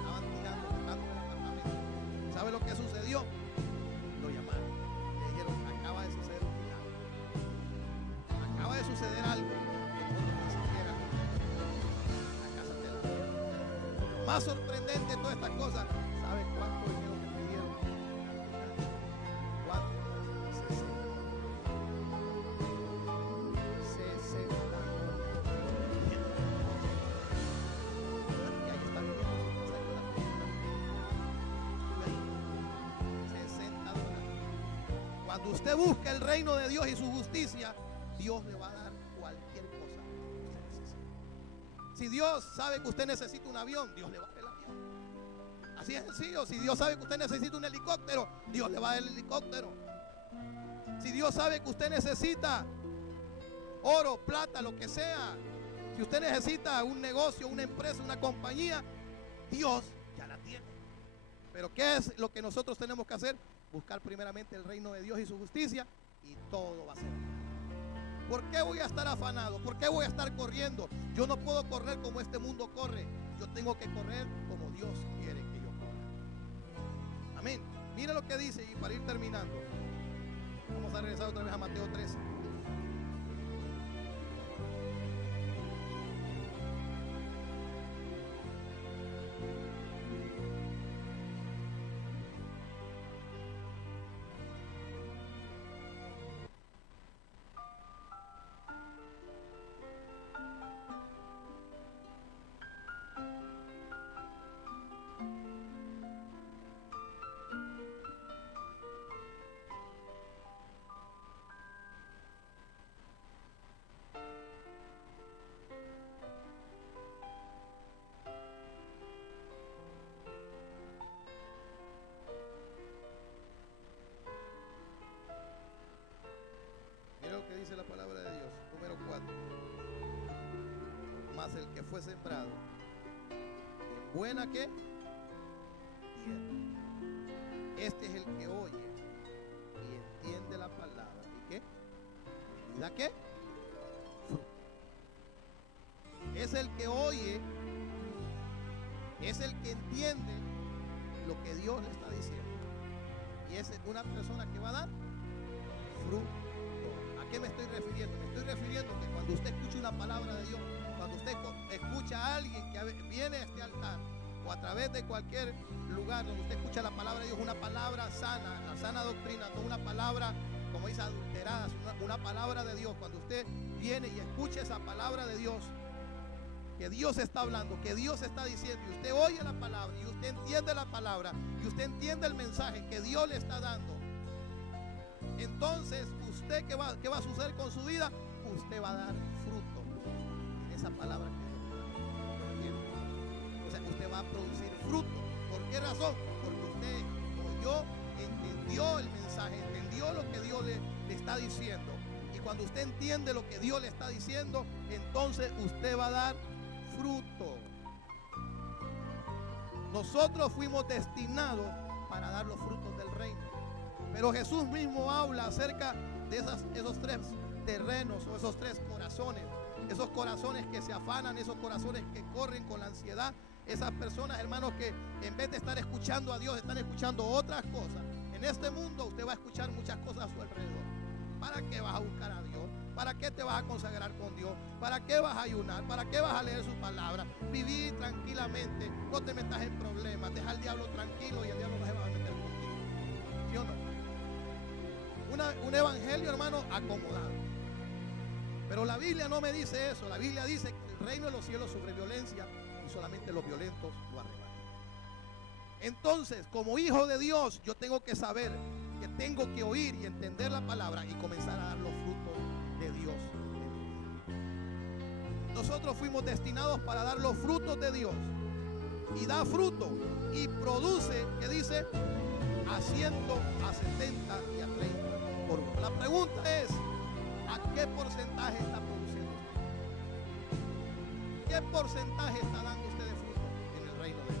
Estaban tirando, buscando el apartamento. ¿Sabe lo que sucedió? Lo llamaron. Le dijeron: acaba de suceder un milagro. Acaba de suceder algo. Más sorprendente de todas estas cosas, ¿saben cuánto dinero que pidieron? ¿Cuánto? 60 y ahí está viviendo su casa en la Florida. 60 dólares. Cuando usted busca el reino de Dios y su justicia, Dios le va a dar cualquier cosa que usted necesite. Si Dios sabe que usted necesita un avión, Dios le va a dar el avión. Así es sencillo. Si Dios sabe que usted necesita un helicóptero, Dios le va a dar el helicóptero. Si Dios sabe que usted necesita oro, plata, lo que sea, si usted necesita un negocio, una empresa, una compañía, Dios ya la tiene. Pero ¿qué es lo que nosotros tenemos que hacer? Buscar primeramente el reino de Dios y su justicia, y todo va a ser bien. ¿Por qué voy a estar afanado? ¿Por qué voy a estar corriendo? Yo no puedo correr como este mundo corre. Yo tengo que correr como Dios quiere que yo corra. Amén. Mira lo que dice, y para ir terminando, vamos a regresar otra vez a Mateo 13. Dice la palabra de Dios, número 4. Mas el que fue sembrado en buena ¿qué? Tierra, este es el que oye y entiende la palabra. ¿Y qué? ¿Y da qué? Fruto. Es el que oye, es el que entiende lo que Dios le está diciendo, y es una persona que va a dar fruto. ¿A qué me estoy refiriendo? Me estoy refiriendo que cuando usted escucha una palabra de Dios, cuando usted escucha a alguien que viene a este altar, o a través de cualquier lugar donde usted escucha la palabra de Dios, una palabra sana, la sana doctrina, no una palabra, como dice, adulterada, una palabra de Dios. Cuando usted viene y escucha esa palabra de Dios, que Dios está hablando, que Dios está diciendo, y usted oye la palabra, y usted entiende la palabra, y usted entiende el mensaje que Dios le está dando, entonces usted, ¿qué va a suceder con su vida? Usted va a dar fruto en esa palabra que Dios le da. O sea, usted va a producir fruto. ¿Por qué razón? Porque usted oyó, entendió el mensaje, entendió lo que Dios le está diciendo. Y cuando usted entiende lo que Dios le está diciendo, entonces usted va a dar fruto. Nosotros fuimos destinados para dar los frutos del reino. Pero Jesús mismo habla acerca de esos tres terrenos o esos tres corazones. Esos corazones que se afanan, esos corazones que corren con la ansiedad. Esas personas, hermanos, que en vez de estar escuchando a Dios, están escuchando otras cosas. En este mundo usted va a escuchar muchas cosas a su alrededor. ¿Para qué vas a buscar a Dios? ¿Para qué te vas a consagrar con Dios? ¿Para qué vas a ayunar? ¿Para qué vas a leer su palabra? Vivir tranquilamente, no te metas en problemas, deja al diablo tranquilo y el diablo no se va a meter contigo. ¿Sí o no? Un evangelio, hermano, acomodado. Pero la Biblia no me dice eso. La Biblia dice que el reino de los cielos sufre violencia y solamente los violentos lo arrebatan. Entonces, como hijo de Dios, yo tengo que saber que tengo que oír y entender la palabra y comenzar a dar los frutos de Dios. Nosotros fuimos destinados para dar los frutos de Dios. Y da fruto y produce, ¿qué dice? A 100, a 70 y a 30 por uno. La pregunta es, ¿a qué porcentaje está produciendo usted? ¿Qué porcentaje está dando usted de fruto en el reino de Dios?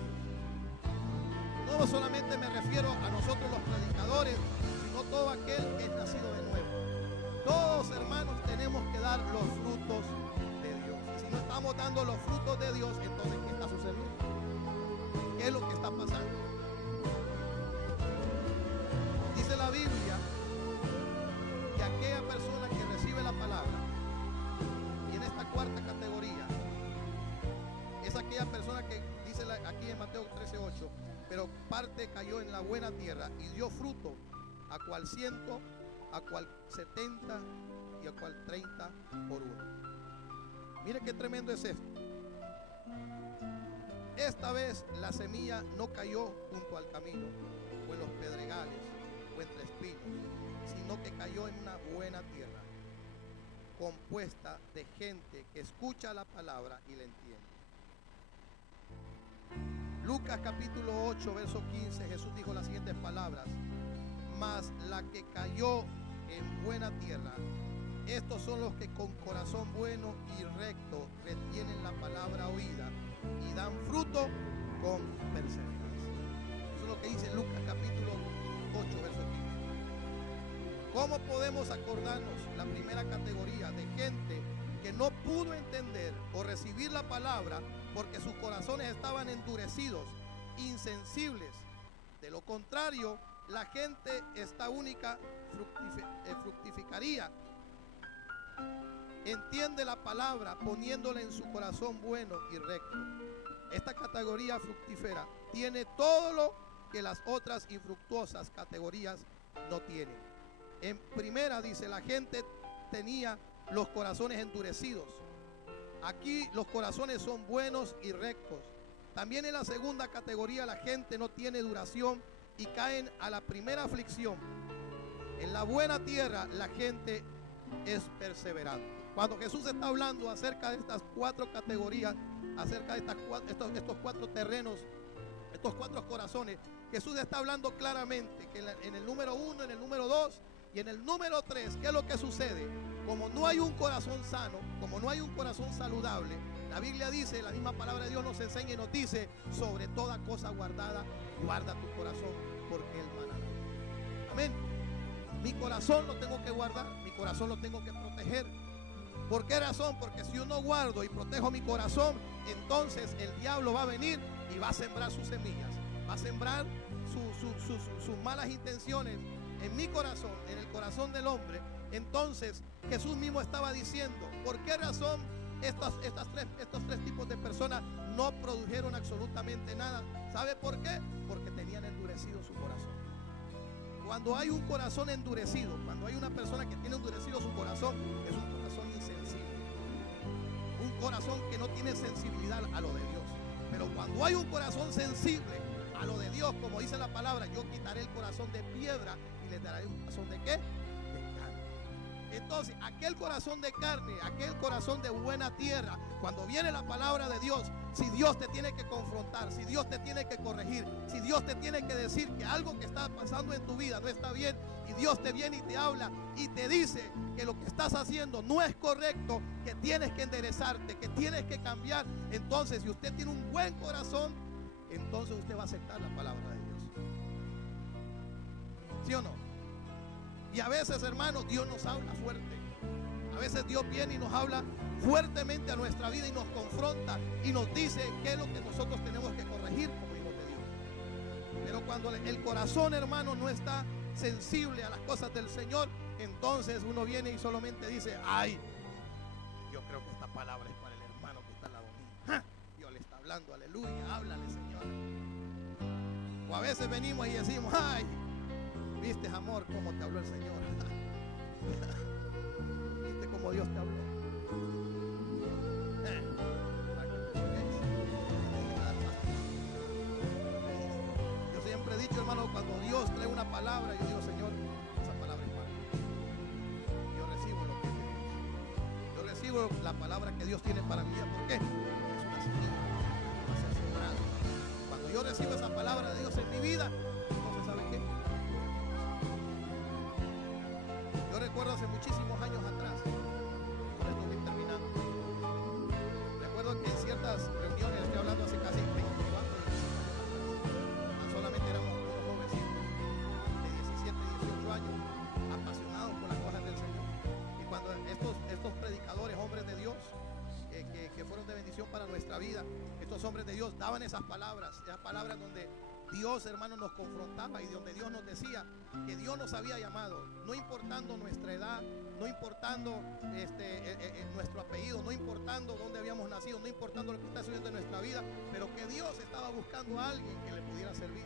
No solamente me refiero a nosotros los predicadores, sino todo aquel que es nacido de nuevo. Todos, hermanos, tenemos que dar los frutos de Dios. Y si no estamos dando los frutos de Dios, entonces ¿qué está sucediendo? ¿Qué es lo que está pasando? Dice la Biblia que aquella persona que recibe la palabra, y en esta cuarta categoría, es aquella persona que dice aquí en Mateo 13:8, pero parte cayó en la buena tierra y dio fruto, a cual 100, a cual 70 y a cual 30 por uno. Mire qué tremendo es esto. Esta vez la semilla no cayó junto al camino o en los pedregales o entre espinos, sino que cayó en una buena tierra, compuesta de gente que escucha la palabra y la entiende. Lucas capítulo 8, verso 15, Jesús dijo las siguientes palabras: mas la que cayó en buena tierra, estos son los que con corazón bueno y recto retienen la palabra oída y dan fruto con perseverancia. Eso es lo que dice Lucas capítulo 8, verso 15. ¿Cómo podemos acordarnos la primera categoría de gente que no pudo entender o recibir la palabra porque sus corazones estaban endurecidos, insensibles? De lo contrario, la gente esta única fructificaría. Entiende la palabra poniéndola en su corazón bueno y recto. Esta categoría fructífera tiene todo lo que las otras infructuosas categorías no tienen. En primera dice, la gente tenía los corazones endurecidos. Aquí los corazones son buenos y rectos. También en la segunda categoría la gente no tiene duración y caen a la primera aflicción. En la buena tierra la gente es perseverante. Cuando Jesús está hablando acerca de estas cuatro categorías, acerca de estos cuatro terrenos, estos cuatro corazones, Jesús está hablando claramente que en el número 1, en el número 2 y en el número 3, ¿qué es lo que sucede? Como no hay un corazón sano, como no hay un corazón saludable, la Biblia dice, la misma palabra de Dios nos enseña y nos dice, sobre toda cosa guardada, guarda tu corazón, porque Él manará. Amén. Mi corazón lo tengo que guardar, mi corazón lo tengo que proteger. ¿Por qué razón? Porque si yo no guardo y protejo mi corazón, entonces el diablo va a venir y va a sembrar sus semillas, va a sembrar sus malas intenciones en mi corazón, en el corazón del hombre. Entonces Jesús mismo estaba diciendo, ¿por qué razón estos tres tipos de personas no produjeron absolutamente nada? ¿Sabe por qué? Porque tenían endurecido su corazón. Cuando hay un corazón endurecido, cuando hay una persona que tiene endurecido su corazón, es un corazón insensible, un corazón que no tiene sensibilidad a lo de Dios. Pero cuando hay un corazón sensible a lo de Dios, como dice la palabra, yo quitaré el corazón de piedra y le daré un corazón de ¿qué? De carne. Entonces, aquel corazón de carne, aquel corazón de buena tierra, cuando viene la palabra de Dios si Dios te tiene que confrontar, si Dios te tiene que corregir, si Dios te tiene que decir que algo que está pasando en tu vida no está bien, y Dios te viene y te habla y te dice que lo que estás haciendo no es correcto, que tienes que enderezarte, que tienes que cambiar, entonces si usted tiene un buen corazón, entonces usted va a aceptar la palabra de Dios. ¿Sí o no? Y a veces, hermanos, Dios nos habla fuerte. A veces Dios viene y nos habla fuertemente a nuestra vida y nos confronta y nos dice qué es lo que nosotros tenemos que corregir como hijos de Dios. Pero cuando el corazón, hermano, no está sensible a las cosas del Señor, entonces uno viene y solamente dice: ay, yo creo que esta palabra es para el hermano que está al lado mío. ¡Ja! Dios le está hablando, aleluya, háblale, Señor. O a veces venimos y decimos: ay, viste, amor, cómo te habló el Señor. Viste cómo Dios te habló. Yo siempre he dicho, hermano, cuando Dios trae una palabra, yo digo: Señor, esa palabra es para mí. Yo recibo lo que es de Dios. Yo recibo la palabra que Dios tiene para mí. ¿Por qué? Porque es una semilla que va a ser sembrada. Cuando yo recibo esa palabra de Dios en mi vida, entonces, ¿sabe qué? Yo recuerdo hace muchísimos años atrás, con esto voy terminando, recuerdo que en ciertas reuniones, estoy hablando hace casi 24 años, solamente éramos unos jovencitos de 17, 18 años, apasionados por las cosas del Señor. Y cuando estos predicadores, hombres de Dios, que fueron de bendición para nuestra vida, estos hombres de Dios daban esas palabras donde Dios, hermano, nos confrontaba y donde Dios nos decía que Dios nos había llamado, no importando nuestra edad, no importando nuestro apellido, no importando dónde habíamos nacido, no importando lo que está sucediendo en nuestra vida, pero que Dios estaba buscando a alguien que le pudiera servir.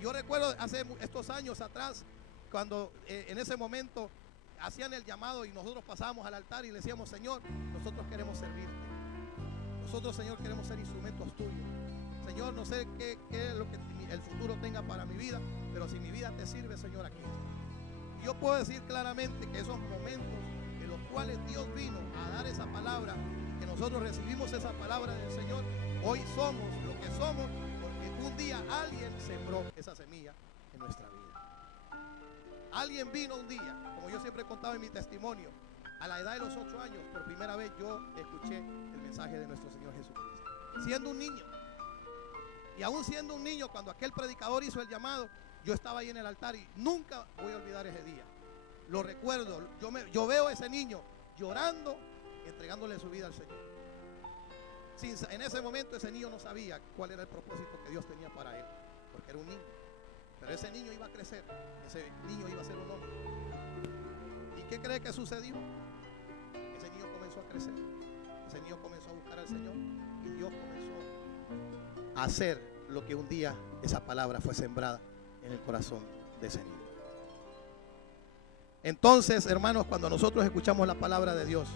Yo recuerdo hace estos años atrás, cuando en ese momento hacían el llamado y nosotros pasábamos al altar y le decíamos: Señor, nosotros queremos servirte. Nosotros, Señor, queremos ser instrumentos tuyos. Señor, no sé qué es lo que el futuro tenga para mi vida, pero si mi vida te sirve, Señor, aquí estoy. Y yo puedo decir claramente que esos momentos en los cuales Dios vino a dar esa palabra, que nosotros recibimos esa palabra del Señor, hoy somos lo que somos porque un día alguien sembró esa semilla en nuestra vida. Alguien vino un día, como yo siempre he contado en mi testimonio, a la edad de los 8 años, por primera vez yo escuché el mensaje de nuestro Señor Jesucristo, siendo un niño. Y aún siendo un niño, cuando aquel predicador hizo el llamado, yo estaba ahí en el altar y nunca voy a olvidar ese día. Lo recuerdo, yo veo a ese niño llorando, entregándole su vida al Señor. En ese momento ese niño no sabía cuál era el propósito que Dios tenía para él, porque era un niño. Pero ese niño iba a crecer, ese niño iba a ser un hombre. ¿Y qué cree que sucedió? Ese niño comenzó a crecer, ese niño comenzó a buscar al Señor y Dios comenzó a hacer lo que un día esa palabra fue sembrada en el corazón de ese niño. Entonces, hermanos, cuando nosotros escuchamos la palabra de Dios,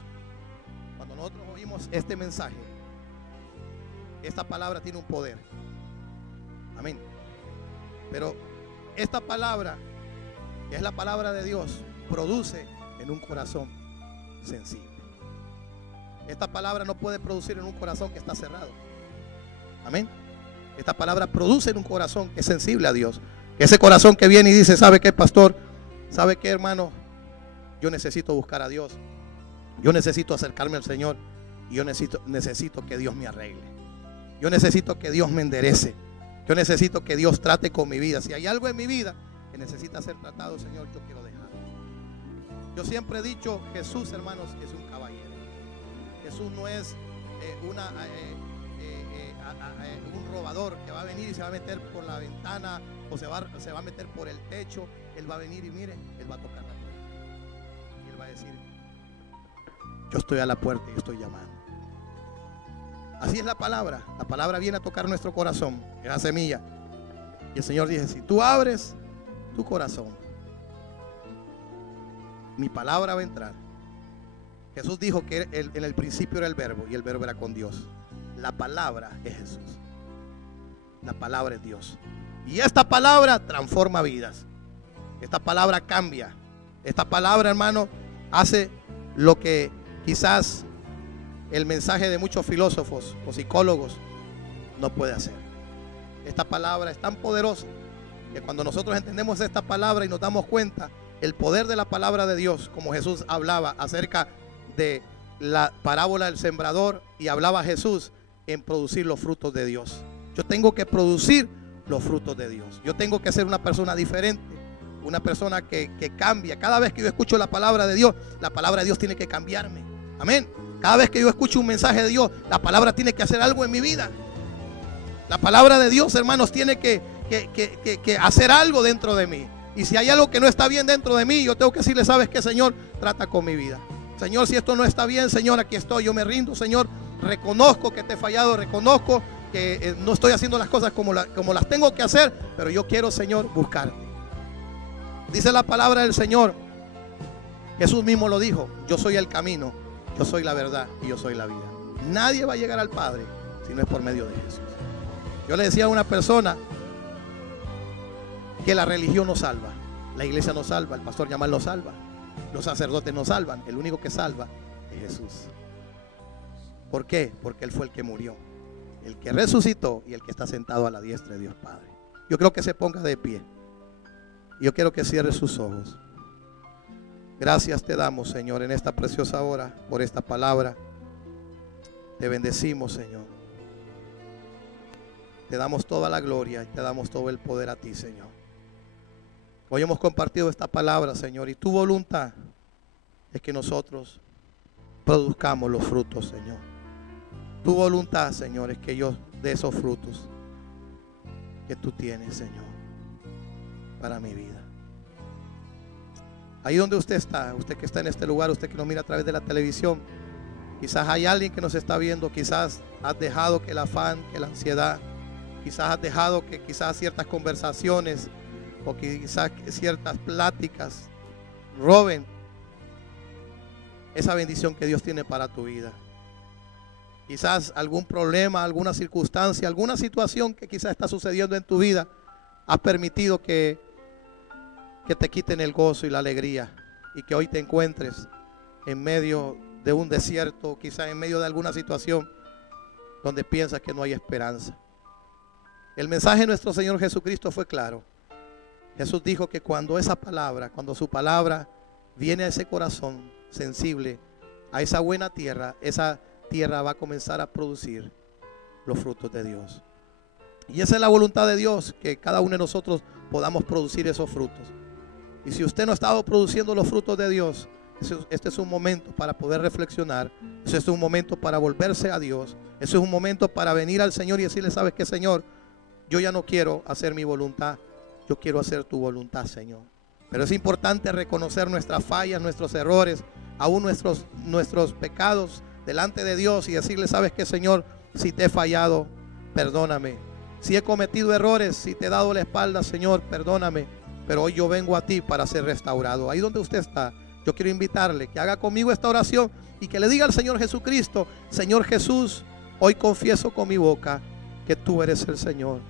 cuando nosotros oímos este mensaje, esta palabra tiene un poder. Amén. Pero esta palabra, que es la palabra de Dios, produce en un corazón sensible. Esta palabra no puede producir en un corazón que está cerrado. Amén. Esta palabra produce en un corazón que es sensible a Dios. Ese corazón que viene y dice: ¿sabe qué, pastor? ¿Sabe qué, hermano? Yo necesito buscar a Dios. Yo necesito acercarme al Señor. Y yo necesito que Dios me arregle. Yo necesito que Dios me enderece. Yo necesito que Dios trate con mi vida. Si hay algo en mi vida que necesita ser tratado, Señor, yo quiero dejarlo. Yo siempre he dicho: Jesús, hermanos, es un caballero. Jesús no es un robador que va a venir y se va a meter por la ventana o se va a meter por el techo. Él va a venir y mire, Él va a tocar la puerta y Él va a decir: yo estoy a la puerta y estoy llamando. Así es la palabra. La palabra viene a tocar nuestro corazón, esa semilla. Y el Señor dice: si tú abres tu corazón, mi palabra va a entrar. Jesús dijo que en el principio era el verbo y el verbo era con Dios. La palabra es Jesús. La palabra es Dios. Y esta palabra transforma vidas. Esta palabra cambia. Esta palabra, hermano, hace lo que quizás el mensaje de muchos filósofos o psicólogos no puede hacer. Esta palabra es tan poderosa que cuando nosotros entendemos esta palabra y nos damos cuenta el poder de la palabra de Dios, como Jesús hablaba acerca de la parábola del sembrador, y hablaba Jesús en producir los frutos de Dios. Yo tengo que producir los frutos de Dios. Yo tengo que ser una persona diferente, una persona que cambia. Cada vez que yo escucho la palabra de Dios, la palabra de Dios tiene que cambiarme. Amén. Cada vez que yo escucho un mensaje de Dios, la palabra tiene que hacer algo en mi vida. La palabra de Dios, hermanos, tiene que hacer algo dentro de mí. Y si hay algo que no está bien dentro de mí, yo tengo que decirle, ¿sabes qué, Señor? Trata con mi vida. Señor, si esto no está bien, Señor, aquí estoy. Yo me rindo, Señor. Reconozco que te he fallado, reconozco que no estoy haciendo las cosas como las tengo que hacer, pero yo quiero, Señor, buscarte. Dice la palabra del Señor, Jesús mismo lo dijo: yo soy el camino, yo soy la verdad y yo soy la vida. Nadie va a llegar al Padre si no es por medio de Jesús. Yo le decía a una persona que la religión no salva, la iglesia no salva, el pastor Yamal no salva, los sacerdotes no salvan, el único que salva es Jesús. ¿Por qué? Porque Él fue el que murió, el que resucitó y el que está sentado a la diestra de Dios Padre. Yo creo que se ponga de pie. Yo quiero que cierre sus ojos. Gracias te damos, Señor, en esta preciosa hora por esta palabra. Te bendecimos, Señor. Te damos toda la gloria y te damos todo el poder a ti, Señor. Hoy hemos compartido esta palabra, Señor, y tu voluntad es que nosotros produzcamos los frutos, Señor. Tu voluntad, Señor, es que yo dé esos frutos que tú tienes, Señor, para mi vida. Ahí donde usted está, usted que está en este lugar, usted que nos mira a través de la televisión, quizás hay alguien que nos está viendo, quizás has dejado que el afán, que la ansiedad, quizás has dejado que quizás ciertas conversaciones o quizás ciertas pláticas roben esa bendición que Dios tiene para tu vida. Quizás algún problema, alguna circunstancia, alguna situación que quizás está sucediendo en tu vida ha permitido que te quiten el gozo y la alegría, y que hoy te encuentres en medio de un desierto, quizás en medio de alguna situación donde piensas que no hay esperanza. El mensaje de nuestro Señor Jesucristo fue claro. Jesús dijo que cuando su palabra viene a ese corazón sensible, a esa buena tierra, esa tierra va a comenzar a producir los frutos de Dios. Y esa es la voluntad de Dios, que cada uno de nosotros podamos producir esos frutos. Y si usted no ha estado produciendo los frutos de Dios, este es un momento para poder reflexionar. Este es un momento para volverse a Dios. Este es un momento para venir al Señor y decirle: ¿sabes qué, Señor? Yo ya no quiero hacer mi voluntad, yo quiero hacer tu voluntad, Señor. Pero es importante reconocer nuestras fallas, nuestros errores, aún nuestros pecados delante de Dios, y decirle: ¿sabes qué, Señor? Si te he fallado, perdóname. Si he cometido errores, si te he dado la espalda, Señor, perdóname. Pero hoy yo vengo a ti para ser restaurado. Ahí donde usted está, yo quiero invitarle que haga conmigo esta oración y que le diga al Señor Jesucristo: Señor Jesús, hoy confieso con mi boca que tú eres el Señor.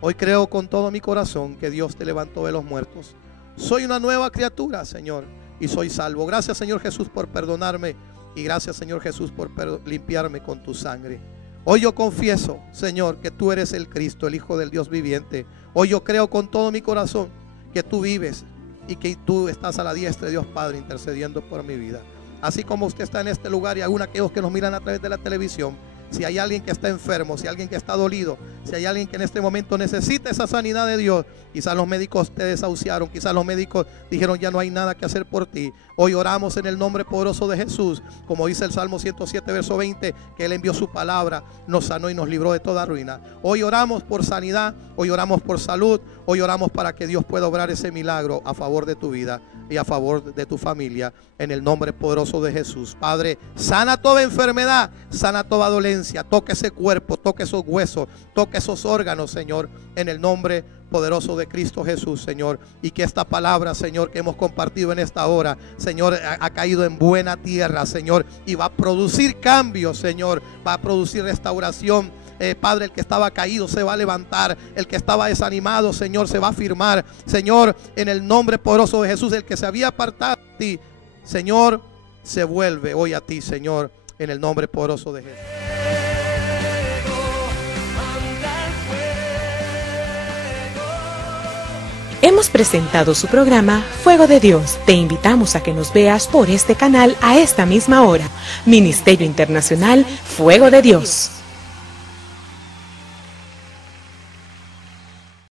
Hoy creo con todo mi corazón que Dios te levantó de los muertos. Soy una nueva criatura, Señor, y soy salvo. Gracias, Señor Jesús, por perdonarme, y gracias, Señor Jesús, por limpiarme con tu sangre. Hoy yo confieso, Señor, que tú eres el Cristo, el Hijo del Dios viviente. Hoy yo creo con todo mi corazón que tú vives y que tú estás a la diestra de Dios Padre intercediendo por mi vida. Así como usted está en este lugar, y aún aquellos que nos miran a través de la televisión, si hay alguien que está enfermo, si hay alguien que está dolido, si hay alguien que en este momento necesita esa sanidad de Dios, quizás los médicos te desahuciaron, quizás los médicos dijeron: ya no hay nada que hacer por ti. Hoy oramos en el nombre poderoso de Jesús, como dice el Salmo 107, verso 20, que Él envió su palabra, nos sanó y nos libró de toda ruina. Hoy oramos por sanidad, hoy oramos por salud, hoy oramos para que Dios pueda obrar ese milagro a favor de tu vida y a favor de tu familia, en el nombre poderoso de Jesús. Padre, sana toda enfermedad, sana toda dolencia, toca ese cuerpo, toca esos huesos, toca esos órganos, Señor, en el nombre poderoso de Cristo Jesús, Señor. Y que esta palabra, Señor, que hemos compartido en esta hora, Señor, ha caído en buena tierra, Señor, y va a producir cambios, Señor, va a producir restauración. Padre, el que estaba caído se va a levantar, el que estaba desanimado, Señor, se va a afirmar, Señor, en el nombre poderoso de Jesús. El que se había apartado de ti, Señor, se vuelve hoy a ti, Señor, en el nombre poderoso de Jesús. Hemos presentado su programa Fuego de Dios. Te invitamos a que nos veas por este canal a esta misma hora. Ministerio Internacional Fuego de Dios.